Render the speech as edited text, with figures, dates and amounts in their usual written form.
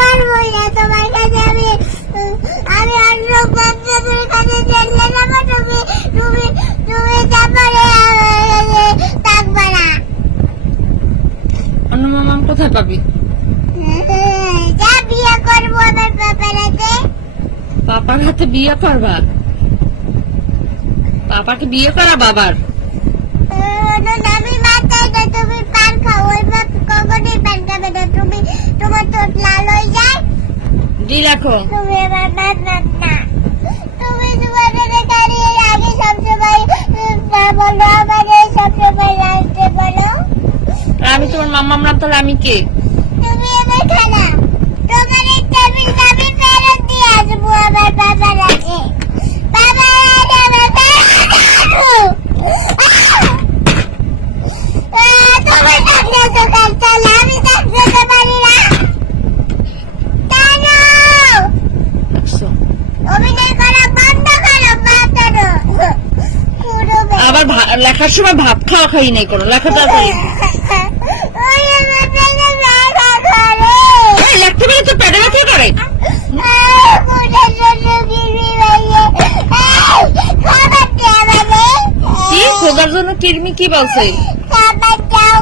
পারবো না তোমার কাছে আমি অন্য বাচ্চাদের কাছে চলে যাবো তুমি তারপরে থাকবে না অন্য মামাম কোথায় পাবি? যা বিয়ে করবো আমার পাপার হাতে। পাপার হাতে বিয়ে করবা? পাপাকে বিয়ে করা বাবার? আমি মাথায় না তুমি পান খাও ওই বাপ কখনোই পান খাবে না তুমি তোমার ঠোঁট লাল হয়ে যায় জি রাখো। তুমি আমার বাপ না তুমি তোমার দাঁড়িয়ে আগে সবসময় না বলো আমাদের সবসময় লাগতে বলো। আমি তোমার মামাম না, তাহলে আমি কে? তুমি আমার খালা তোমার আমি ফেরত দিয়ে আসবো আমার বাবার কাছে। বাবা আমার তুমি থাকলে তো কাজটা আমি থাকতে তো পারি না কেন? দেখছো? অভিনয় করা বন্ধ করো মাতারো আবার লেখার সময় ভাত খাওয়া খাই নাই করো, লেখা তাড়াতাড়ি। লিখতে পারে তো পেটে ব্যথা করে। কি খোঁজার জন্য কিরমি কি বলছে? খাবার দাও